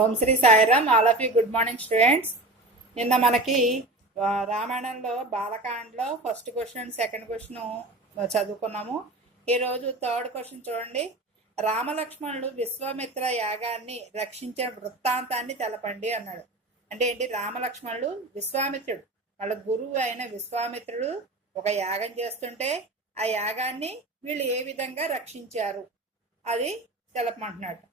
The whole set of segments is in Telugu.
Om Shri Sairam all of you good morning students. నిన్న మనకి రామాయణంలో బాలకాండలో ఫస్ట్ క్వశ్చన్ సెకండ్ క్వశ్చన్ చదువుకున్నాము. ఈరోజు థర్డ్ క్వశ్చన్ చూడండి. రామలక్ష్మణుడు విశ్వామిత్ర యాగాన్ని రక్షించిన వృత్తాంతాన్ని తెలపండి అన్నాడు. అంటే ఏంటి? రామలక్ష్మణుడు విశ్వామిత్రుడు. వాళ్ళ గురువు అయిన విశ్వామిత్రుడు ఒక యాగం చేస్తుంటే ఆ యాగాన్ని వీళ్ళు ఏ విధంగా రక్షించారు? అది తెలపమంటున్నాడు.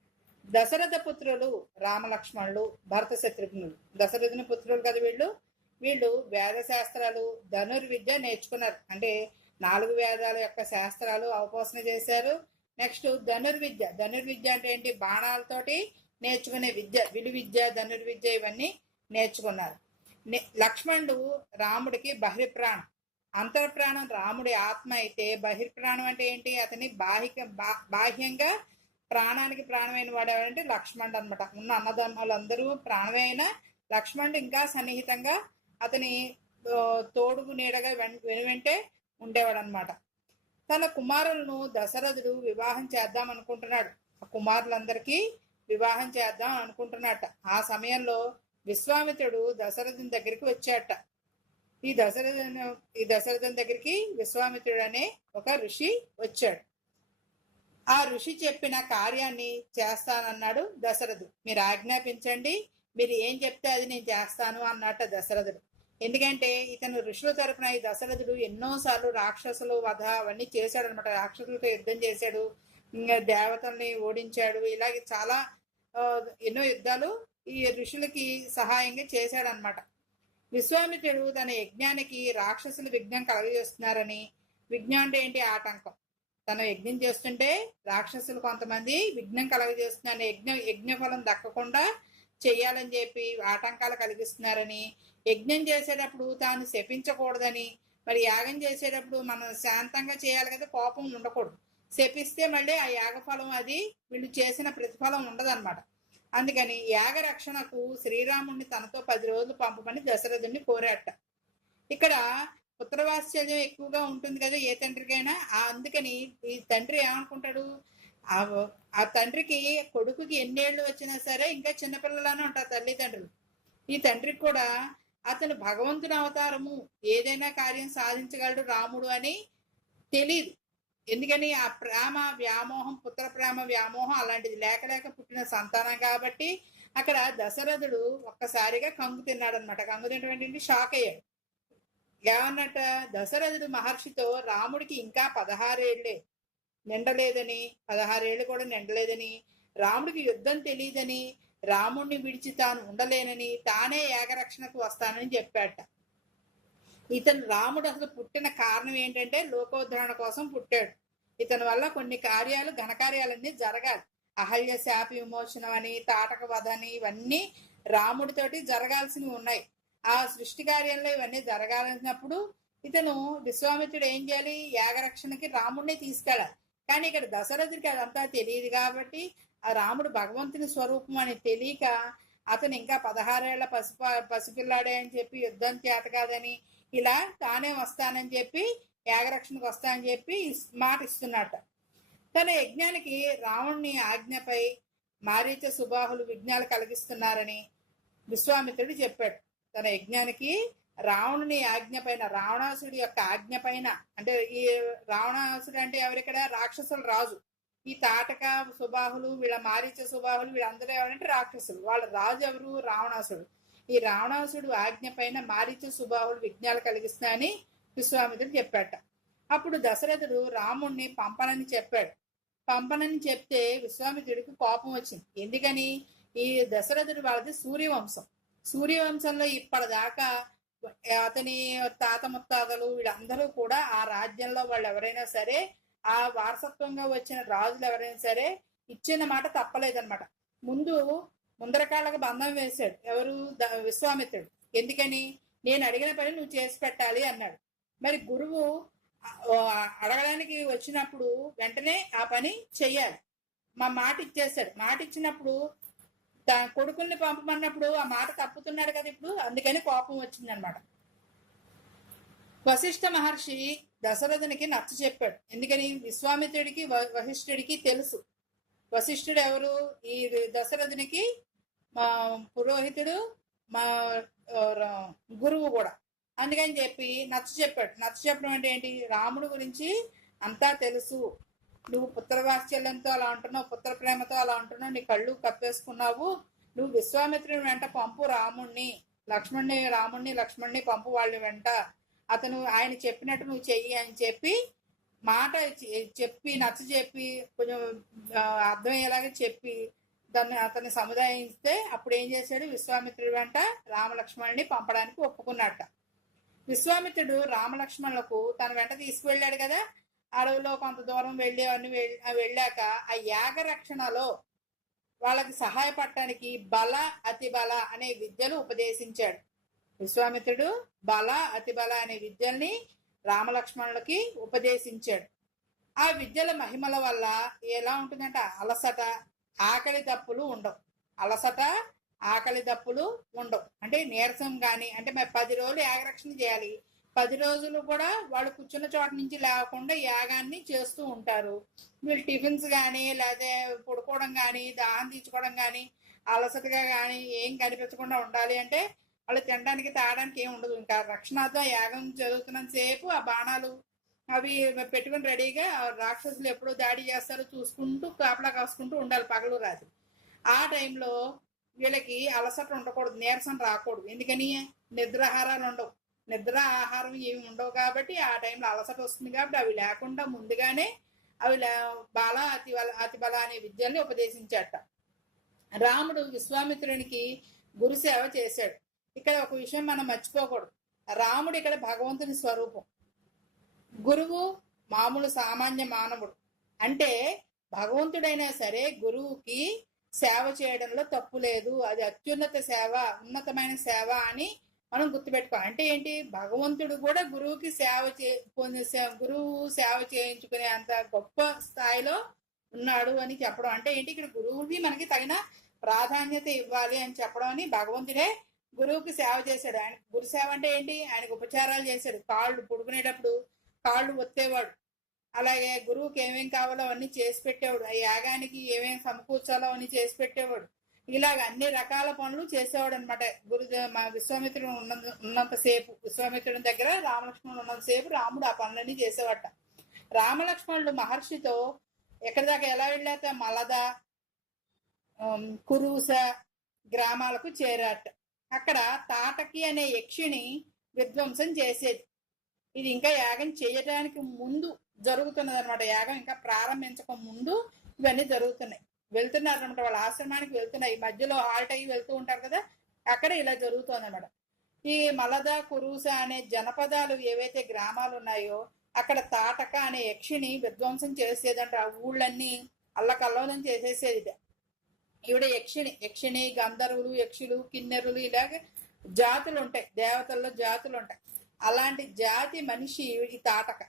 దశరథ పుత్రులు రామలక్ష్మణులు భరత శత్రుఘ్నులు. దశరథుని పుత్రులు కదా వీళ్ళు? వీళ్ళు వేద శాస్త్రాలు ధనుర్విద్య నేర్చుకున్నారు. అంటే నాలుగు వేదాల యొక్క శాస్త్రాలు అవపోసన చేశారు. నెక్స్ట్ ధనుర్విద్య. ధనుర్విద్య అంటే ఏంటి? బాణాలతోటి నేర్చుకునే విద్య. విలు విద్య ధనుర్విద్య ఇవన్నీ నేర్చుకున్నారు. లక్ష్మణుడు రాముడికి బహిర్ప్రాణం. అంతర్ప్రాణం రాముడి ఆత్మ అయితే బహిర్ప్రాణం అంటే ఏంటి? అతని బాహిక బా- బాహ్యంగా ప్రాణానికి ప్రాణమైన వాడు ఎవరంటే లక్ష్మణుడు అనమాట ఉన్న అన్నదమ్ములందరూ ప్రాణమైన లక్ష్మణుడు ఇంకా సన్నిహితంగా అతని తోడుగు నీడగా వెన్- వెంటే ఉండేవాడు అనమాట తన కుమారులను దశరథుడు వివాహం చేద్దాం అనుకుంటున్నాడు. ఆ కుమారులందరికీ వివాహం చేద్దాం అనుకుంటున్నట్ట ఆ సమయంలో విశ్వామిత్రుడు దశరథుని దగ్గరికి వచ్చాట ఈ దశరథుని ఈ దశరథుని దగ్గరికి విశ్వామిత్రుడు అనే ఒక ఋషి వచ్చాడు. ఆ ఋషి చెప్పిన కార్యాన్ని చేస్తానన్నాడు దశరథుడు. మీరు ఆజ్ఞాపించండి మీరు ఏం చెప్తే అది నేను చేస్తాను అన్నట్ట దశరథుడు. ఎందుకంటే ఇతను ఋషుల తరపున ఈ దశరథుడు ఎన్నోసార్లు రాక్షసులు వధ అవన్నీ చేశాడు అనమాట రాక్షసులతో యుద్ధం చేశాడు ఇంకా దేవతల్ని ఓడించాడు ఇలాగే చాలా ఎన్నో యుద్ధాలు ఈ ఋషులకి సహాయంగా చేశాడనమాట విశ్వామిత్రుడు తన యజ్ఞానికి రాక్షసులు విఘ్నం కలగజేస్తున్నారని విఘ్నం అంటే ఏంటి? ఆటంకం. తను యజ్ఞం చేస్తుంటే రాక్షసులు కొంతమంది విఘ్నం కలగజేస్తున్నారు. యజ్ఞ యజ్ఞఫలం దక్కకుండా చెయ్యాలని చెప్పి ఆటంకాలు కలిగిస్తున్నారని. యజ్ఞం చేసేటప్పుడు తాను శపించకూడదని. మరి యాగం చేసేటప్పుడు మనం శాంతంగా చేయాలి కదా కోపం ఉండకూడదు. శపిస్తే మళ్ళీ ఆ యాగఫలం అది వీళ్ళు చేసిన ప్రతిఫలం ఉండదన్నమాట. అందుకని యాగ రక్షణకు శ్రీరాముడిని తనతో పది రోజులు పంపమని దశరథుడిని కోరాట. ఇక్కడ పుత్రవాత్సల్యం ఎక్కువగా ఉంటుంది కదా ఏ తండ్రికైనా. అందుకని ఈ తండ్రి ఏమనుకుంటాడు? ఆ తండ్రికి కొడుకుకి ఎన్నేళ్ళు వచ్చినా సరే ఇంకా చిన్నపిల్లలానే ఉంటారు తల్లిదండ్రులు. ఈ తండ్రికి కూడా అతను భగవంతుని అవతారము ఏదైనా కార్యం సాధించగలడు రాముడు అని తెలియదు ఎందుకని ఆ ప్రేమ వ్యామోహం పుత్ర ప్రేమ వ్యామోహం అలాంటిది లేక లేక పుట్టిన సంతానం కాబట్టి అక్కడ దశరథుడు ఒక్కసారిగా కంగు తిన్నాడు అనమాట కంగు తినటువంటి షాక్ అయ్యాడు. ఏమన్నట దశరథుడు మహర్షితో రాముడికి ఇంకా పదహారేళ్ళే. నిండలేదని పదహారేళ్ళు కూడా నిండలేదని రాముడికి యుద్ధం తెలియదని రాముడిని విడిచి తాను ఉండలేనని తానే ఏకరక్షణకు వస్తానని చెప్పాట. ఇతను రాముడు అసలు పుట్టిన కారణం ఏంటంటే లోకోద్ధరణ కోసం పుట్టాడు. ఇతని వల్ల కొన్ని కార్యాలు ఘనకార్యాలన్నీ జరగాలి. అహల్య శాప విమోచనం అని తాటక వధ అని ఇవన్నీ రాముడితోటి జరగాల్సినవి ఉన్నాయి. ఆ సృష్టి కార్యంలో ఇవన్నీ జరగాలన్నప్పుడు ఇతను విశ్వామిత్రుడు ఏం చేయాలి? యాగరక్షణకి రాముడిని తీసుకెళ్ళాలి. కానీ ఇక్కడ దశరథుడికి అదంతా తెలియదు కాబట్టి ఆ రాముడు భగవంతుని స్వరూపం అని తెలియక అతను ఇంకా పదహారేళ్ళ పసిప పసిపిల్లాడే అని చెప్పి యుద్ధం చేత కాదని ఇలా తానే వస్తానని చెప్పి యాగరక్షణకు వస్తానని చెప్పి మాట ఇస్తున్నట్ట తన యజ్ఞానికి రావణ్ణి ఆజ్ఞపై మారీచ సుబాహులు విఘ్నాలు కలిగిస్తున్నారని విశ్వామిత్రుడు చెప్పాడు. తన యజ్ఞానికి రావణుని ఆజ్ఞ పైన రావణాసుడి యొక్క ఆజ్ఞ పైన. అంటే ఈ రావణాసుడు అంటే ఎవరిక్కడ? రాక్షసులు రాజు. ఈ తాటక సుబాహులు వీళ్ళ మారీచ సుబాహులు వీళ్ళందరూ ఎవరంటే రాక్షసులు. వాళ్ళ రాజు ఎవరు? రావణాసుడు ఈ రావణాసుడు ఆజ్ఞ పైన మారీచ సుబాహులు విఘ్నాలు కలిగిస్తాయని విశ్వామిత్రుడు చెప్పాట. అప్పుడు దశరథుడు రాముణ్ణి పంపనని చెప్పాడు. పంపనని చెప్తే విశ్వామిత్రుడికి కోపం వచ్చింది. ఎందుకని? ఈ దశరథుడు వాళ్ళది సూర్యవంశం. సూర్యవంశంలో ఇప్పటిదాకా అతని తాత ముత్తాతలు వీళ్ళందరూ కూడా ఆ రాజ్యంలో వాళ్ళు ఎవరైనా సరే ఆ వారసత్వంగా వచ్చిన రాజులు ఎవరైనా సరే ఇచ్చిన మాట తప్పలేదన్నమాట. ముందు ముందరకాళ్ళకు బంధం వేశాడు. ఎవరు? ద- విశ్వామిత్రుడు. ఎందుకని? నేను అడిగిన పని నువ్వు చేసి పెట్టాలి అన్నాడు. మరి గురువు అడగడానికి వచ్చినప్పుడు వెంటనే ఆ పని చెయ్యాలి. మా మాట ఇచ్చేస్తాడు మాట ఇచ్చినప్పుడు కొడుకుల్ని పంపమన్నప్పుడు ఆ మాట తప్పుతున్నాడు కదా ఇప్పుడు అందుకని కోపం వచ్చిందనమాట. వశిష్ఠ మహర్షి దశరథునికి నచ్చ చెప్పాడు. ఎందుకని? విశ్వామిత్రుడికి వ- వశిష్ఠుడికి తెలుసు. వశిష్ఠుడు ఎవరు? ఈ దశరథునికి మా పురోహితుడు మా గురువు కూడా. అందుకని చెప్పి నచ్చ చెప్పాడు. నచ్చ చెప్పడం అంటే ఏంటి? రాముడు గురించి అంతా తెలుసు. నువ్వు పుత్రవాత్సల్యంతో అలా ఉంటున్నావు పుత్ర ప్రేమతో అలా ఉంటున్నావు నీ కళ్ళు కప్పేసుకున్నావు. నువ్వు విశ్వామిత్రుని వెంట పంపు రాముణ్ణి లక్ష్మణ్ణి రాముణ్ణి లక్ష్మణ్ణి పంపు వాళ్ళ వెంట. అతను ఆయన చెప్పినట్టు నువ్వు చెయ్యి అని చెప్పి మాట చెప్పి నచ్చ చెప్పి కొంచెం అర్థమయ్యేలాగా చెప్పి దాన్ని అతన్ని సముదాయిస్తే అప్పుడు ఏం చేశాడు? విశ్వామిత్రుడి వెంట రామలక్ష్మణుని పంపడానికి ఒప్పుకున్నట్ట. విశ్వామిత్రుడు రామలక్ష్మణులకు తన వెంట తీసుకువెళ్ళాడు కదా? అడవిలో కొంత దూరం వెళ్ళేవన్నీ అన్ని వెళ్ళాక ఆ యాగ రక్షణలో వాళ్ళకి సహాయపడటానికి బల అతి బల అనే విద్యలు ఉపదేశించాడు. విశ్వామిత్రుడు బల అతి బల అనే విద్యల్ని రామలక్ష్మణులకి ఉపదేశించాడు. ఆ విద్యల మహిమల వల్ల ఎలా ఉంటుందంటే? అలసట ఆకలి తప్పులు ఉండవు. అలసట ఆకలి తప్పులు ఉండవు. అంటే నీరసం కానీ అంటే మరి పది రోజులు యాగరక్షణ చేయాలి. పది రోజులు కూడా వాళ్ళు కూర్చున్న చోట నుంచి లేకుండా యాగాన్ని చేస్తూ ఉంటారు. వీళ్ళు టిఫిన్స్ కానీ లేదా పడుకోవడం కానీ దాహం తీర్చుకోవడం కానీ అలసటగా కానీ ఏం కనిపించకుండా ఉండాలి అంటే వాళ్ళు తినడానికి తాగడానికి ఏం ఉండదు. ఇంకా రక్షణార్థం యాగం జరుగుతున్నంత సేపు ఆ బాణాలు అవి పెట్టుకుని రెడీగా రాక్షసులు ఎప్పుడు దాడి చేస్తారో చూసుకుంటూ కాపలా కాసుకుంటూ ఉండాలి పగలు రాత్రి. ఆ టైంలో వీళ్ళకి అలసట ఉండకూడదు నీరసం రాకూడదు. ఎందుకని? నిద్రాహారాలు ఉండవు. నిద్ర ఆహారం ఏమి ఉండవు కాబట్టి ఆ టైంలో అలసట వస్తుంది కాబట్టి అవి లేకుండా ముందుగానే అవి బాల అతి బల అతి బల అనే విద్యల్ని ఉపదేశించాట. రాముడు విశ్వామిత్రునికి గురుసేవ చేశాడు. ఇక్కడ ఒక విషయం మనం మర్చిపోకూడదు. రాముడు ఇక్కడ భగవంతుని స్వరూపం. గురువు మామూలు సామాన్య మానవుడు. అంటే భగవంతుడైనా సరే గురువుకి సేవ చేయడంలో తప్పు లేదు. అది అత్యున్నత సేవ ఉన్నతమైన సేవ అని మనం గుర్తుపెట్టుకోవాలి అంటే ఏంటి? భగవంతుడు కూడా గురువుకి సేవ చే గురువు సేవ చేయించుకునే అంత గొప్ప స్థాయిలో ఉన్నాడు అని చెప్పడం. అంటే ఏంటి? ఇక్కడ గురువుకి మనకి తగిన ప్రాధాన్యత ఇవ్వాలి అని చెప్పడం అని భగవంతుడే గురువుకి సేవ చేశాడు. ఆయన గురు సేవ అంటే ఏంటి? ఆయనకు ఉపచారాలు చేశాడు. కాళ్ళు పుడుకునేటప్పుడు కాళ్ళు ఒత్తేవాడు. అలాగే గురువుకి ఏమేం కావాలో అవన్నీ చేసి పెట్టేవాడు. ఆ యాగానికి ఏమేమి సమకూర్చాలో అవన్నీ చేసి పెట్టేవాడు. ఇలాగ అన్ని రకాల పనులు చేసేవాడు అనమాట గురు మా విశ్వామిత్రుడు ఉన్న ఉన్నంతసేపు విశ్వామిత్రుడి దగ్గర రామలక్ష్మణుడు ఉన్నంతసేపు రాముడు ఆ పనులన్నీ చేసేవాట రామలక్ష్మణుడు మహర్షితో ఎక్కడి దాకా ఎలా వెళ్ళాక మలద కురూస గ్రామాలకు చేరాట అక్కడ తాటకి అనే యక్షిని విధ్వంసం చేసేది. ఇది ఇంకా యాగం చేయడానికి ముందు జరుగుతున్నది అనమాట యాగం ఇంకా ప్రారంభించక ముందు ఇవన్నీ జరుగుతున్నాయి. వెళ్తున్నారు అనమాట వాళ్ళ ఆశ్రమానికి వెళ్తున్నాయి మధ్యలో హాల్ట్ అయ్యి వెళ్తూ ఉంటారు కదా అక్కడ ఇలా జరుగుతుంది అనమాట ఈ మలద కురూస అనే జనపదాలు ఏవైతే గ్రామాలు ఉన్నాయో అక్కడ తాటక అనే యక్షిని విధ్వంసం చేసేదంట. ఆ ఊళ్ళన్నీ అల్లకల్లోలం చేసేసేది ఈవిడ యక్షిణి యక్షిణి గంధర్వులు యక్షులు కిన్నెరులు ఇలాగే జాతులు ఉంటాయి. దేవతల్లో జాతులు ఉంటాయి. అలాంటి జాతి మనిషి ఈ తాటక.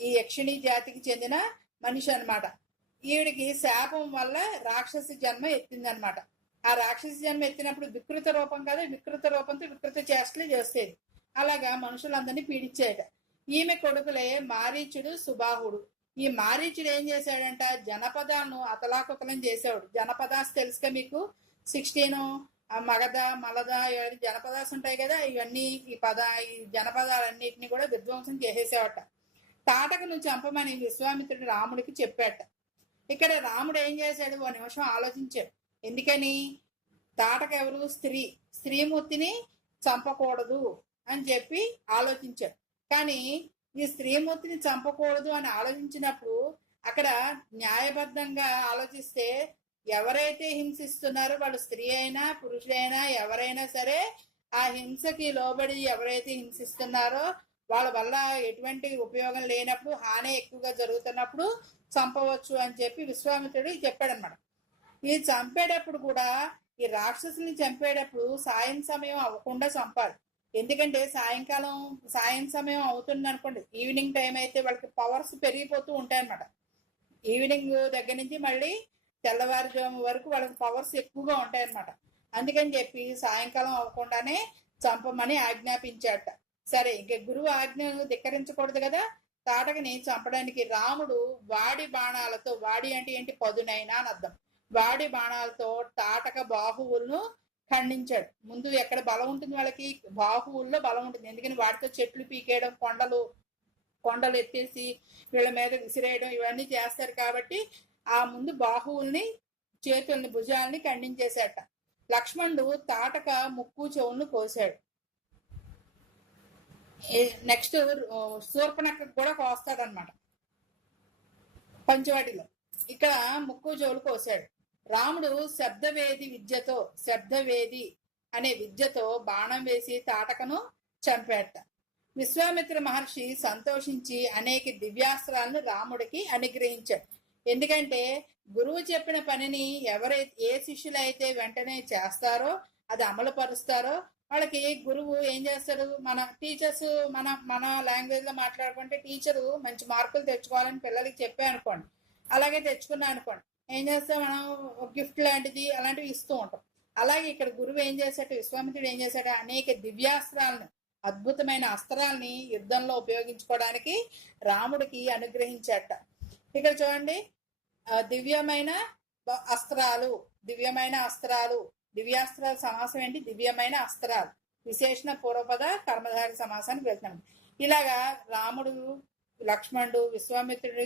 ఈ యక్షిణి జాతికి చెందిన మనిషి అన్నమాట. ఈవిడికి శాపం వల్ల రాక్షసి జన్మ ఎత్తిందనమాట. ఆ రాక్షసి జన్మ ఎత్తినప్పుడు వికృత రూపం కదా వికృత రూపంతో వికృత చేష్టలు చేసేది. అలాగా మనుషులందరినీ పీడించేట. ఈమె కొడుకులే మారీచుడు సుబాహుడు. ఈ మారీచుడు ఏం చేశాడంట? జనపదాలను అతలాకుతలం చేసాడు జనపదాస్ తెలుసుక మీకు? సిక్స్టీన్ మగధ మలద ఇవన్నీ జనపదాస్ ఉంటాయి కదా ఇవన్నీ ఈ పద ఈ జనపదాలన్నిటిని కూడా విధ్వంసం చేసేసేవట. తాటకును చంపమని విశ్వామిత్రుడు రాముడికి చెప్పాట. ఇక్కడ రాముడు ఏం చేశాడు? ఓ నిమిషం ఆలోచించాడు ఎందుకని? తాటకెవరు? స్త్రీ స్త్రీమూర్తిని చంపకూడదు అని చెప్పి ఆలోచించాడు కానీ ఈ స్త్రీమూర్తిని చంపకూడదు అని ఆలోచించినప్పుడు అక్కడ న్యాయబద్ధంగా ఆలోచిస్తే ఎవరైతే హింసిస్తున్నారో వాళ్ళు స్త్రీ అయినా పురుషుడైనా ఎవరైనా సరే ఆ హింసకి లోబడి ఎవరైతే హింసిస్తున్నారో వాళ్ళ వల్ల ఎటువంటి ఉపయోగం లేనప్పుడు హాని ఎక్కువగా జరుగుతున్నప్పుడు చంపవచ్చు అని చెప్పి విశ్వామిత్రుడు చెప్పాడనమాట ఈ చంపేటప్పుడు కూడా ఈ రాక్షసుని చంపేటప్పుడు సాయం సమయం అవ్వకుండా చంపాలి. ఎందుకంటే సాయంకాలం సాయం సమయం అవుతుంది అనుకోండి. ఈవినింగ్ టైం అయితే వాళ్ళకి పవర్స్ పెరిగిపోతూ ఉంటాయన్నమాట. ఈవినింగ్ దగ్గర నుంచి మళ్ళీ తెల్లవారుజాము వరకు వాళ్ళకి పవర్స్ ఎక్కువగా ఉంటాయన్నమాట. అందుకని చెప్పి సాయంకాలం అవ్వకుండానే చంపమని ఆజ్ఞాపించాట సరే ఇంక గురువు ఆజ్ఞను ధిక్కరించకూడదు కదా. తాటకని చంపడానికి రాముడు వాడి బాణాలతో వాడి అంటే ఏంటి పదునైనా అని అర్థం. వాడి బాణాలతో తాటక బాహువులను ఖండించాడు. ముందు ఎక్కడ బలం ఉంటుంది వాళ్ళకి? బాహువుల్లో బలం ఉంటుంది. ఎందుకని? వాటితో చెట్లు పీకేయడం కొండలు కొండలు ఎత్తేసి వీళ్ళ మీద విసిరేయడం ఇవన్నీ చేస్తారు కాబట్టి ఆ ముందు బాహువుల్ని చేతుల్ని భుజాల్ని ఖండించేశాట. లక్ష్మణుడు తాటక ముక్కు చెవులను కోసాడు. నెక్స్ట్ శూర్పణక్క కూడా కోస్తాడనమాట పంచవాటిలో. ఇక్కడ ముక్కు జోలు కోసాడు. రాముడు శబ్దవేది విద్యతో శబ్దవేది అనే విద్యతో బాణం వేసి తాటకను చంపేట. విశ్వామిత్ర మహర్షి సంతోషించి అనేక దివ్యాస్త్రాలను రాముడికి అనుగ్రహించాడు. ఎందుకంటే గురువు చెప్పిన పనిని ఎవరైతే ఏ శిష్యులైతే వెంటనే చేస్తారో అది అమలు పరుస్తారో వాళ్ళకి గురువు ఏం చేస్తాడు? మన టీచర్స్ మన మన లాంగ్వేజ్లో మాట్లాడుకుంటే టీచరు మంచి మార్కులు తెచ్చుకోవాలని పిల్లలకి చెప్పే అనుకోండి. అలాగే తెచ్చుకున్నా అనుకోండి. ఏం చేస్తే మనం? గిఫ్ట్ లాంటిది అలాంటివి ఇస్తూ ఉంటాం. అలాగే ఇక్కడ గురువు ఏం చేశాడు? విశ్వామిత్రుడు ఏం చేశాడు? అనేక దివ్యాస్త్రాలను అద్భుతమైన అస్త్రాల్ని యుద్ధంలో ఉపయోగించుకోవడానికి రాముడికి అనుగ్రహించాట ఇక్కడ చూడండి. దివ్యమైన అస్త్రాలు దివ్యమైన అస్త్రాలు దివ్యాస్త్రాల సమాసం ఏంటి? దివ్యమైన అస్త్రాలు. విశేషణ పూర్వపద కర్మధారి సమాసానికి వెళ్తున్నాం. ఇలాగా రాముడు లక్ష్మణుడు విశ్వామిత్రుడి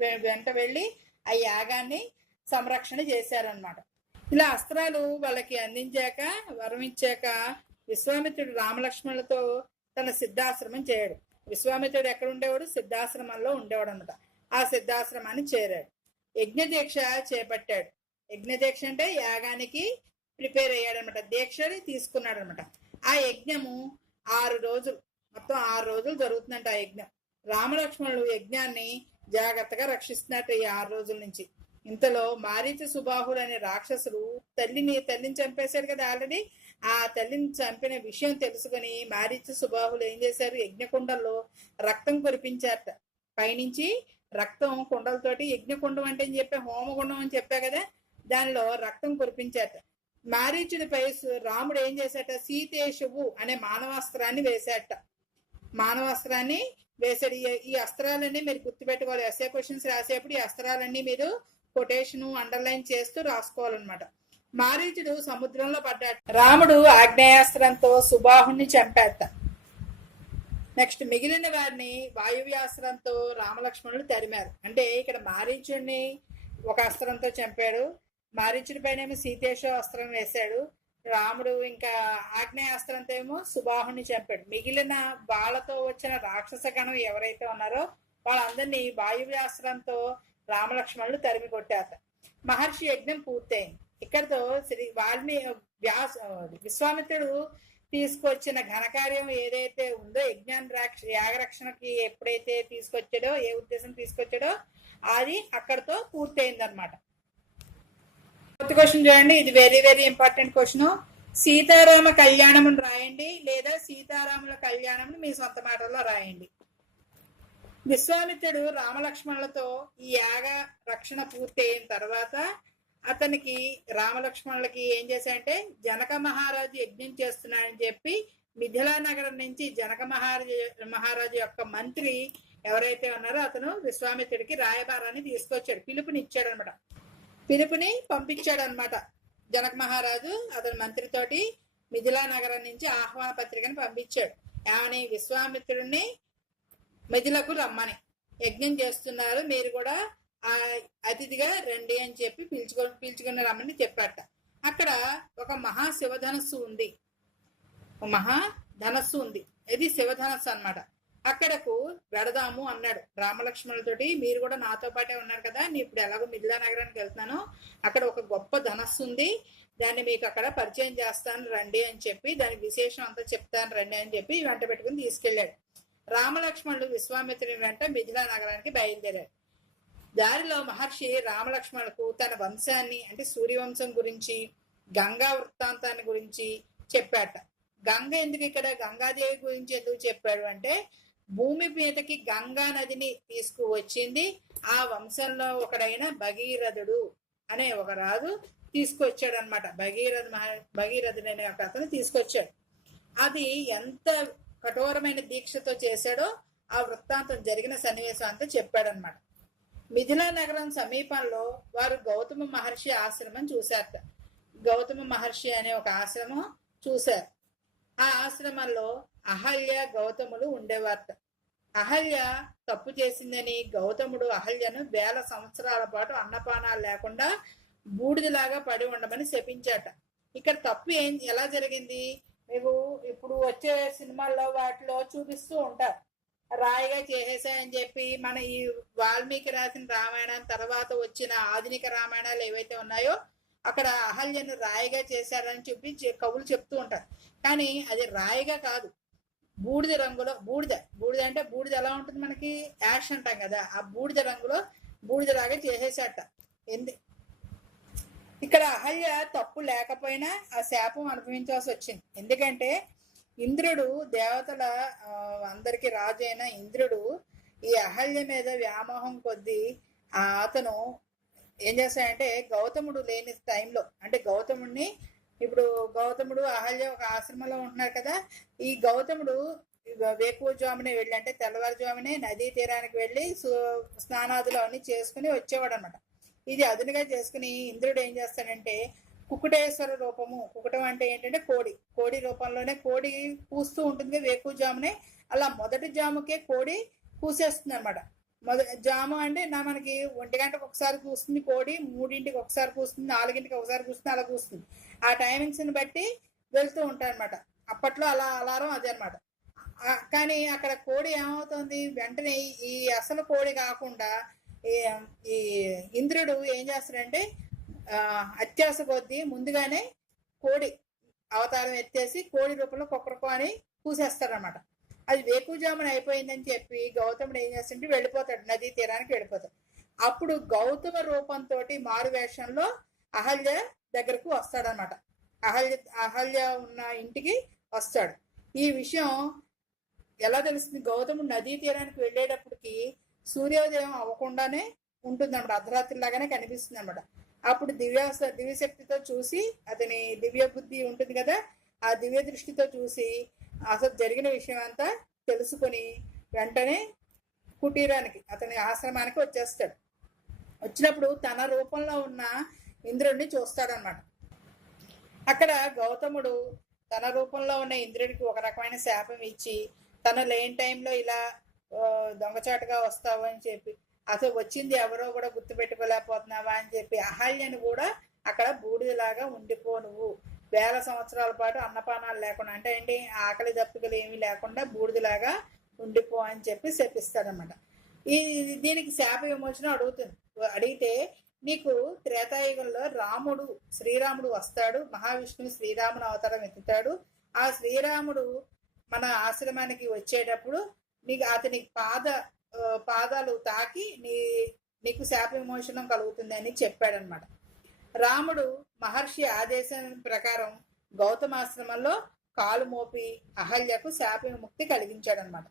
వెంట వెళ్ళి ఆ యాగాన్ని సంరక్షణ చేశారనమాట ఇలా అస్త్రాలు వాళ్ళకి అందించాక వరం ఇచ్చాక విశ్వామిత్రుడు రామలక్ష్మణులతో తన సిద్ధాశ్రమం చేయడు. విశ్వామిత్రుడు ఎక్కడ ఉండేవాడు సిద్ధాశ్రమంలో ఉండేవాడు అనమాట ఆ సిద్ధాశ్రమాన్ని చేరాడు. యజ్ఞ దీక్ష చేపట్టాడు. యజ్ఞదీక్ష అంటే యాగానికి ప్రిపేర్ అయ్యాడనమాట. దీక్షని తీసుకున్నాడు అనమాట ఆ యజ్ఞము ఆరు రోజులు మొత్తం ఆరు రోజులు జరుగుతుందంట ఆ యజ్ఞం. రామలక్ష్మణులు యజ్ఞాన్ని జాగ్రత్తగా రక్షిస్తున్నట్టు ఈ ఆరు రోజుల నుంచి. ఇంతలో మారీచ సుబాహులు అనే రాక్షసుడు తల్లిని తల్లిని చంపేశాడు కదా ఆల్రెడీ. ఆ తల్లిని చంపిన విషయం తెలుసుకుని మారీచ సుబాహులు ఏం చేశారు? యజ్ఞకుండంలో రక్తం కురిపించారట. పైనుంచి రక్తం కుండలతోటి యజ్ఞకుండం అంటే అని చెప్పా? హోమగుండం అని చెప్పా కదా. దానిలో రక్తం కురిపించారట మారీచుడిపై రాముడు ఏం చేశాట సీతేశువు అనే మానవాస్త్రాన్ని వేశాట మానవాస్త్రాన్ని వేసాడు ఈ అస్త్రాలన్నీ మీరు గుర్తుపెట్టుకోవాలి. ఎస్ఏ క్వశ్చన్స్ రాసేప్పుడు ఈ అస్త్రాలన్నీ మీరు కొటేషన్ అండర్లైన్ చేస్తూ రాసుకోవాలన్నమాట. మారీచుడు సముద్రంలో పడ్డాడు రాముడు ఆగ్నేయాస్త్రంతో సుబాహుని చంపేట. నెక్స్ట్ మిగిలిన వారిని వాయువ్యాస్త్రంతో రామలక్ష్మణులు తరిమారు. అంటే ఇక్కడ మారీచుడిని ఒక అస్త్రంతో చంపాడు. మారీచుడి పైన సీతేశ్వ అస్త్రం వేశాడు. రాముడు ఇంకా ఆగ్నేయాస్త్రంతో ఏమో సుబాహుని చంపాడు. మిగిలిన వాళ్ళతో వచ్చిన రాక్షస గణం ఎవరైతే ఉన్నారో వాళ్ళందరినీ వాయువ్యాస్త్రంతో రామలక్ష్మణులు తరిమి కొట్టారు మహర్షి యజ్ఞం పూర్తయింది. ఇక్కడతో శ్రీ వాల్మీ వ్యాస విశ్వామిత్రుడు తీసుకొచ్చిన ఘనకార్యం ఏదైతే ఉందో యజ్ఞాన్ రాక్ష యాగరక్షణకి ఎప్పుడైతే తీసుకొచ్చాడో ఏ ఉద్దేశం తీసుకొచ్చాడో అది అక్కడతో పూర్తయిందనమాట ఫోర్త్ కొత్త క్వశ్చన్ చూడండి. ఇది very very important question Sitarama కళ్యాణమును రాయండి లేదా సీతారాముల కళ్యాణమును మీ సొంత మాటల్లో రాయండి. విశ్వామిత్రుడు రామలక్ష్మణులతో ఈ యాగ రక్షణ పూర్తి అయిన తర్వాత అతనికి రామలక్ష్మణులకి ఏం చేశాడంటే జనక మహారాజు యజ్ఞం చేస్తున్నాడని చెప్పి మిథిలా నగరం నుంచి జనక మహారాజు మహారాజు యొక్క మంత్రి ఎవరైతే ఉన్నారో అతను విశ్వామిత్రుడికి రాయబారాన్ని తీసుకొచ్చాడు పిలుపునిచ్చాడు అనమాట పిలుపుని పంపించాడు అనమాట జనక మహారాజు అతని మంత్రితోటి మిథిలా నగరం నుంచి ఆహ్వాన పత్రికని పంపించాడు. ఆమెని విశ్వామిత్రుడిని మిథిలకు రమ్మని. యజ్ఞం చేస్తున్నారు మీరు కూడా ఆ అతిథిగా రండి అని చెప్పి పిలుచుకొని పిలుచుకుని రమ్మని చెప్పాట అక్కడ ఒక మహా శివధనస్సు ఉంది. మహా ధనస్సు ఉంది. ఇది శివధనస్సు అనమాట అక్కడకు వెడదాము అన్నాడు. రామలక్ష్మణులతోటి మీరు కూడా నాతో పాటే ఉన్నారు కదా నేను ఇప్పుడు ఎలాగో మిథిలా నగరానికి వెళ్తున్నాను. అక్కడ ఒక గొప్ప ధనస్సు ఉంది. దాన్ని మీకు అక్కడ పరిచయం చేస్తాను రండి అని చెప్పి దాని విశేషం అంతా చెప్తాను రండి అని చెప్పి వెంట పెట్టుకుని తీసుకెళ్ళాడు రామలక్ష్మణుడు విశ్వామిత్రుని వెంట మిథిలా నగరానికి బయలుదేరాడు దారిలో మహర్షి రామలక్ష్మణులకు తన వంశాన్ని అంటే సూర్యవంశం గురించి గంగా వృత్తాంతాన్ని గురించి చెప్పాట. గంగ ఎందుకు ఇక్కడ? గంగాదేవి గురించి ఎందుకు చెప్పాడు అంటే భూమి మీదకి గంగా నదిని తీసుకువచ్చింది. ఆ వంశంలో ఒకడైన భగీరథుడు అనే ఒక రాజు తీసుకొచ్చాడు అనమాట భగీరథ మహా భగీరథుడు అనే ఒక అతను తీసుకొచ్చాడు. అది ఎంత కఠోరమైన దీక్షతో చేశాడో ఆ వృత్తాంతం జరిగిన సన్నివేశం అంతా చెప్పాడనమాట మిథిలా నగరం సమీపంలో వారు గౌతమ మహర్షి ఆశ్రమం చూశారట. గౌతమ మహర్షి అనే ఒక ఆశ్రమం చూశారు. ఆ ఆశ్రమంలో అహల్య గౌతములు ఉండేవారట. అహల్య తప్పు చేసిందని గౌతముడు అహల్యను వేల సంవత్సరాల పాటు అన్నపానాలు లేకుండా బూడిదలాగా పడి ఉండమని శపించాట. ఇక్కడ తప్పు ఏం ఎలా జరిగింది? మీకు ఇప్పుడు వచ్చే సినిమాల్లో వాటిలో చూపిస్తూ ఉంటారు రాయిగా చేసేసాయని చెప్పి మన ఈ వాల్మీకి రాసిన రామాయణం తర్వాత వచ్చిన ఆధునిక రామాయణాలు ఏవైతే ఉన్నాయో అక్కడ అహల్యను రాయిగా చేశారని చెప్పి చె- కవులు చెప్తూ ఉంటారు. కానీ అది రాయిగా కాదు. బూడిద రంగులో బూడిద బూడిద అంటే బూడిద ఎలా ఉంటుంది మనకి? యాష్ అంటాం కదా ఆ బూడిద రంగులో బూడిద లాగా చేసేసాట. ఎందు ఇక్కడ అహల్య తప్పు లేకపోయినా ఆ శాపం అనుభవించాల్సి వచ్చింది. ఎందుకంటే ఇంద్రుడు దేవతల అందరికి రాజు అయిన ఇంద్రుడు ఈ అహల్య మీద వ్యామోహం కొద్దీ ఆ అతను ఏం చేస్తాడంటే గౌతముడు లేని టైంలో అంటే గౌతముడిని ఇప్పుడు గౌతముడు అహల్య ఒక ఆశ్రమంలో ఉంటున్నారు కదా. ఈ గౌతముడు వేకువజామునే వెళ్ళి అంటే తెల్లవారుజామునే నదీ తీరానికి వెళ్ళి స్నానాదులు అవన్నీ చేసుకుని వచ్చేవాడు అనమాట ఇది అదునుగా చేసుకుని ఇంద్రుడు ఏం చేస్తాడంటే కుకుటేశ్వర రూపము కుకుటం అంటే ఏంటంటే కోడి. కోడి రూపంలోనే కోడి పూస్తూ ఉంటుంది వేకువజామునే. అలా మొదటి జాముకే కోడి పూసేస్తుంది అనమాట మొదటి జాము అంటే నా మనకి ఒంటి గంటకు ఒకసారి కూస్తుంది కోడి మూడింటికి ఒకసారి కూస్తుంది నాలుగింటికి ఒకసారి కూస్తుంది అలా కూస్తుంది. ఆ టైమింగ్స్ని బట్టి వెళ్తూ ఉంటాయి అనమాట అప్పట్లో అలా అలారం అదే అనమాట కానీ అక్కడ కోడి ఏమవుతుంది? వెంటనే ఈ- అసలు కోడి కాకుండా ఈ- ఈ ఇంద్రుడు ఏం చేస్తాడంటే అత్యాస కొద్దీ ముందుగానే కోడి అవతారం ఎత్తేసి కోడి రూపంలో కుక్కరకో అని కూసేస్తాడనమాట అది వేకుజామున అయిపోయిందని చెప్పి గౌతముడు ఏం చేస్తుంటే వెళ్ళిపోతాడు నదీ తీరానికి వెళ్ళిపోతాడు. అప్పుడు గౌతమ రూపంతో మారు వేషంలో అహల్య దగ్గరకు వస్తాడనమాట అహల్య అహల్య ఉన్న ఇంటికి వస్తాడు. ఈ విషయం ఎలా తెలుస్తుంది? గౌతముడు నదీ తీరానికి వెళ్ళేటప్పటికి సూర్యోదయం అవ్వకుండానే ఉంటుంది అనమాట అర్ధరాత్రి లాగానే కనిపిస్తుంది అనమాట అప్పుడు దివ్య దివ్యశక్తితో చూసి అతని దివ్య బుద్ధి ఉంటుంది కదా ఆ దివ్య దృష్టితో చూసి అసలు జరిగిన విషయం అంతా తెలుసుకొని వెంటనే కుటీరానికి అతని ఆశ్రమానికి వచ్చేస్తాడు. వచ్చినప్పుడు తన రూపంలో ఉన్న ఇంద్రుడిని చూస్తాడనమాట అక్కడ గౌతముడు తన రూపంలో ఉన్న ఇంద్రుడికి ఒక రకమైన శాపం ఇచ్చి తను లేని టైంలో ఇలా దొంగచాటుగా వస్తావు అని చెప్పి అసలు వచ్చింది ఎవరో కూడా గుర్తుపెట్టుకోలేకపోతున్నావా అని చెప్పి అహల్యను కూడా అక్కడ బూడిదలాగా ఉండిపో నువ్వు. వేల సంవత్సరాల పాటు అన్నపానాలు లేకుండా అంటే ఏంటి ఆకలి దప్పికలు ఏమీ లేకుండా బూడిదలాగా ఉండిపో అని చెప్పి శపిస్తాడనమాట ఈ దీనికి శాప విమోచన అడుగుతుంది. అడిగితే నీకు త్రేతాయుగంలో రాముడు శ్రీరాముడు వస్తాడు మహావిష్ణువు శ్రీరాముడు అవతారం ఎత్తుతాడు. ఆ శ్రీరాముడు మన ఆశ్రమానికి వచ్చేటప్పుడు నీకు అతని పాద పాదాలు తాకి నీ నీకు శాప విమోచనం కలుగుతుంది అని చెప్పాడనమాట రాముడు మహర్షి ఆదేశం ప్రకారం గౌతమాశ్రమంలో కాలు మోపి అహల్యకు శాప ముక్తి కలిగించాడనమాట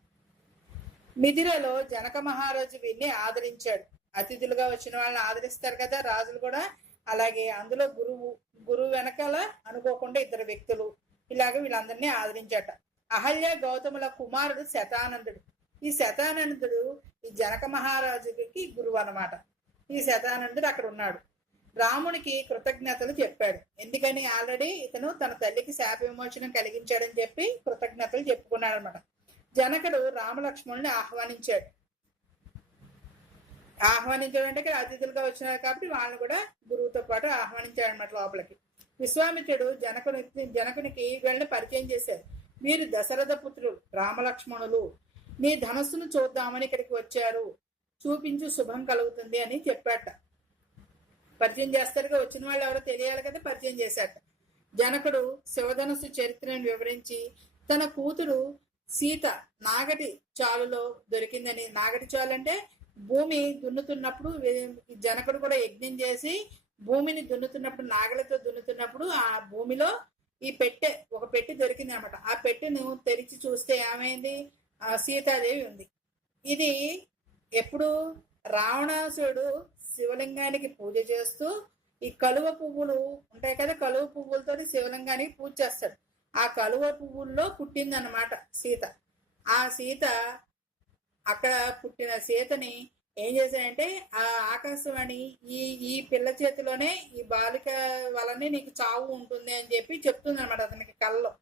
మిథిరలో జనక మహారాజు వీరిని ఆదరించాడు. అతిథులుగా వచ్చిన వాళ్ళని ఆదరిస్తారు కదా రాజులు కూడా. అలాగే అందులో గురువు గురువు వెనకాల అనుకోకుండా ఇద్దరు వ్యక్తులు ఇలాగ వీళ్ళందరినీ ఆదరించాట. అహల్య గౌతముల కుమారుడు శతానందుడు. ఈ శతానందుడు ఈ జనక మహారాజుకి గురువు అన్నమాట. ఈ శతానందుడు అక్కడ ఉన్నాడు. రామునికి కృతజ్ఞతలు చెప్పాడు. ఎందుకని ఆల్రెడీ ఇతను తన తల్లికి శాప విమోచనం కలిగించాడని చెప్పి కృతజ్ఞతలు చెప్పుకున్నాడు అనమాట జనకుడు రామలక్ష్మణుని ఆహ్వానించాడు. ఆహ్వానించడం అంటే అతిథులుగా వచ్చినారు కాబట్టి వాళ్ళని కూడా గురువుతో పాటు ఆహ్వానించాడు అనమాట లోపలికి. విశ్వామిత్రుడు జనకుని జనకునికి వీళ్ళని పరిచయం చేశారు. వీరు దశరథ పుత్రులు రామలక్ష్మణులు నీ ధనస్సును చూద్దామని ఇక్కడికి వచ్చారు. చూపించు శుభం కలుగుతుంది అని చెప్పాట. పరిచయం చేస్తారుగా వచ్చిన వాళ్ళు ఎవరో తెలియాలి కదా పరిచయం చేశాట జనకుడు శివధనుసు చరిత్రను వివరించి తన కూతురు సీత నాగటి చాలులో దొరికిందని. నాగటి చాలు అంటే భూమి దున్నుతున్నప్పుడు జనకుడు కూడా యజ్ఞం చేసి భూమిని దున్నుతున్నప్పుడు నాగలతో దున్నుతున్నప్పుడు ఆ భూమిలో ఈ పెట్టె ఒక పెట్టి దొరికింది అనమాట ఆ పెట్టెను తెరిచి చూస్తే ఏమైంది? ఆ సీతాదేవి ఉంది. ఇది ఎప్పుడు రావణాసుడు శివలింగానికి పూజ చేస్తూ ఈ కలువ పువ్వులు ఉంటాయి కదా కలువ పువ్వులతో శివలింగానికి పూజ చేస్తాడు. ఆ కలువ పువ్వుల్లో పుట్టిందన్నమాట సీత. ఆ సీత అక్కడ పుట్టిన సీతని ఏం చేశాడంటే ఆ ఆకాశవాణి ఈ ఈ పిల్ల చేతిలోనే ఈ బాలిక వలనే నీకు చావు ఉంటుంది అని చెప్పి చెప్తుంది అనమాట అతనికి కళ్ళలో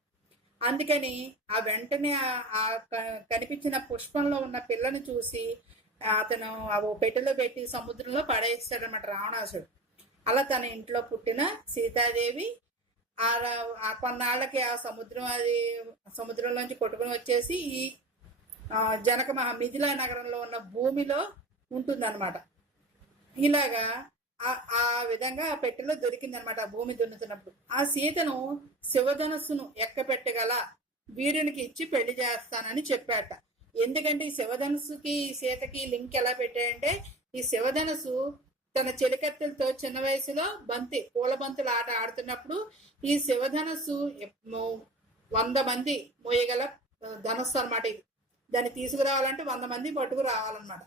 అందుకని ఆ వెంటనే ఆ- కనిపించిన పుష్పంలో ఉన్న పిల్లని చూసి అతను ఆ ఓ పెట్టెలో పెట్టి సముద్రంలో పడేస్తాడనమాట రావణాసుడు. అలా తన ఇంట్లో పుట్టిన సీతాదేవి ఆ కొన్నాళ్ళకి ఆ సముద్రం అది సముద్రంలోంచి కొట్టుకుని వచ్చేసి ఈ జనక మహా మిథిలా నగరంలో ఉన్న భూమిలో ఉంటుందన్నమాట. ఇలాగా ఆ- ఆ విధంగా ఆ పెట్టెలో దొరికిందనమాట ఆ భూమి దున్నుతున్నప్పుడు. ఆ సీతను శివధనస్సును ఎక్కపెట్టగల వీరునికి ఇచ్చి పెళ్ళి చేస్తానని చెప్పాట. ఎందుకంటే ఈ శివధనుస్సుకి ఈ సీతకి లింక్ ఎలా పెట్టాడంటే ఈ శివధనుసు తన చెలికత్తెలతో చిన్న వయసులో బంతి పూల బంతులు ఆట ఆడుతున్నప్పుడు ఈ శివధనస్సు వంద మంది మోయగల ధనస్సు అనమాట ఇది. దాన్ని తీసుకురావాలంటే వంద మంది పట్టుకు రావాలన్నమాట.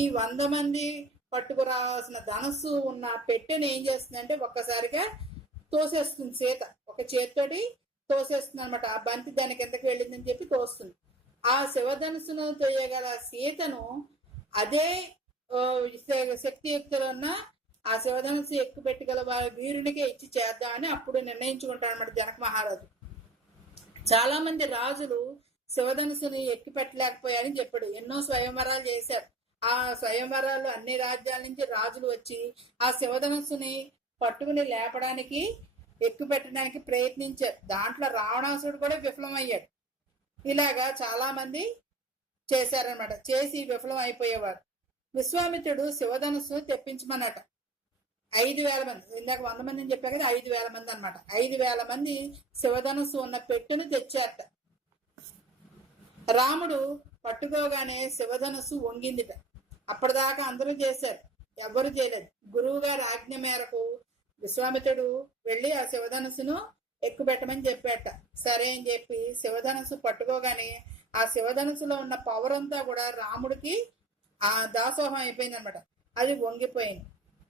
ఈ వంద మంది పట్టుకురావాల్సిన ధనస్సు ఉన్న పెట్టెని ఏం చేస్తుందంటే ఒక్కసారిగా తోసేస్తుంది సీత. ఒక చేత్తోటి తోసేస్తుంది అనమాట ఆ బంతి దాని కిందకి వెళ్ళిందని చెప్పి తోస్తుంది. ఆ శివధనుసును తోయగల సీతను అదే శక్తియుక్తులు ఉన్న ఆ శివధనుసు ఎక్కువ పెట్టగల వారి వీరునికే ఇచ్చి చేద్దామని అప్పుడు నిర్ణయించుకుంటాడు అనమాట జనక మహారాజు. చాలా మంది రాజులు శివధనుసుని ఎక్కి పెట్టలేకపోయారని చెప్పాడు. ఎన్నో స్వయంవరాలు చేశారు. ఆ స్వయంవరాలు అన్ని రాజ్యాల నుంచి రాజులు వచ్చి ఆ శివధనుసుని పట్టుకుని లేపడానికి ఎక్కుపెట్టడానికి ప్రయత్నించారు. దాంట్లో రావణాసుడు కూడా విఫలమయ్యాడు. ఇలాగా చాలా మంది చేశారనమాట చేసి విఫలం అయిపోయేవారు. విశ్వామిత్రుడు శివధనుస్సు తెప్పించమన్నట. ఐదు వేల మంది. ఇందాక వంద మంది అని చెప్పా కదా ఐదు వేల మంది అన్నమాట. ఐదు వేల మంది శివధనుస్సు ఉన్న పెట్టును తెచ్చారట. రాముడు పట్టుకోగానే శివధనుస్సు వంగిందిట. అప్పటిదాకా అందరూ చేశారు. ఎవరు చేయలేదు. గురువు గారి ఆజ్ఞ మేరకు విశ్వామిత్రుడు వెళ్ళి ఆ శివధనుస్సును ఎక్కుపెట్టమని చెప్పాట. సరే అని చెప్పి శివధనుసు పట్టుకోగానే ఆ శివధనుసులో ఉన్న పవర్ అంతా కూడా రాముడికి ఆ దాసోహం అయిపోయింది అనమాట అది వంగిపోయింది.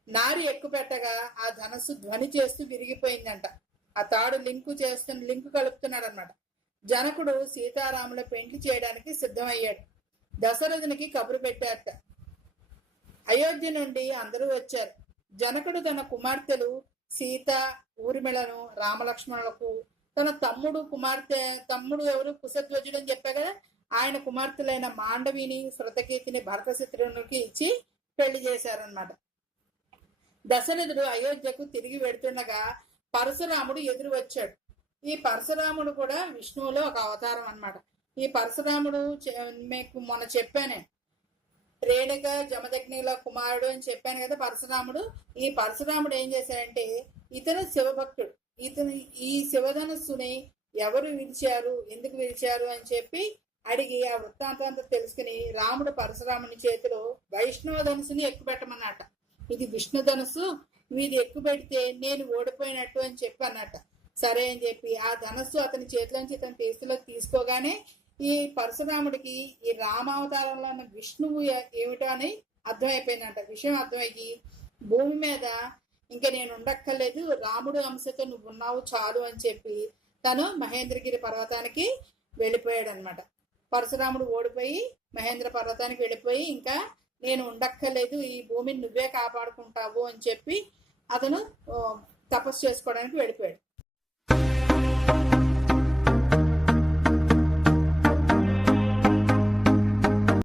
నారి ఎక్కుపెట్టగా ఆ ధనస్సు ధ్వని చేస్తూ విరిగిపోయిందంట. ఆ తాడు లింకు చేస్తున్న లింకు కలుపుతున్నాడు అనమాట జనకుడు సీతారాముల పెండ్లి చేయడానికి సిద్ధమయ్యాడు. దశరథునికి కబురు పెట్టారట. అయోధ్య నుండి అందరూ వచ్చారు. జనకుడు తన కుమార్తెలు సీత ఊర్మిళను రామలక్ష్మణులకు తన తమ్ముడు కుమార్తె తమ్ముడు ఎవరు? కుశధ్వజుడు అని చెప్పా కదా? ఆయన కుమార్తెలైన మాండవిని శృతకీర్తిని భరత శత్రువునికి ఇచ్చి పెళ్ళి చేశారనమాట దశరథుడు అయోధ్యకు తిరిగి వెడుతుండగా పరశురాముడు ఎదురు వచ్చాడు ఈ పరశురాముడు కూడా విష్ణువులో ఒక అవతారం అన్నమాట. ఈ పరశురాముడు చె- మీకు మొన్న చెప్పానే రేణుక జమదగ్నిల కుమారుడు అని చెప్పాను కదా పరశురాముడు. ఈ పరశురాముడు ఏం చేశాడంటే ఇతను శివభక్తుడు ఇతను ఈ శివధనస్సుని ఎవరు విరిచారు ఎందుకు విరిచారు అని చెప్పి అడిగి ఆ వృత్తాంతంతా తెలుసుకుని రాముడు పరశురాముని చేతిలో వైష్ణవ ధనుసుని ఎక్కుపెట్టమన్నట. ఇది విష్ణు ధనుసు ఇది ఎక్కుపెడితే నేను ఓడిపోయినట్టు అని చెప్పి అన్నట. సరే అని చెప్పి ఆ ధనస్సు అతని చేతిలోంచి ఇతని తీసులో తీసుకోగానే ఈ పరశురాముడికి ఈ రామావతారంలో ఉన్న విష్ణువు ఏమిటో అని అర్థమైపోయిందంట. విషయం అర్థమయ్యి భూమి మీద ఇంకా నేను ఉండక్కర్లేదు. రాముడు అంశతో నువ్వు ఉన్నావు చాలు అని చెప్పి తను మహేంద్రగిరి పర్వతానికి వెళ్ళిపోయాడు అనమాట పరశురాముడు ఓడిపోయి మహేంద్ర పర్వతానికి వెళ్ళిపోయి ఇంకా నేను ఉండక్కర్లేదు. ఈ భూమిని నువ్వే కాపాడుకుంటావు అని చెప్పి అతను తపస్సు చేసుకోవడానికి వెళ్ళిపోయాడు.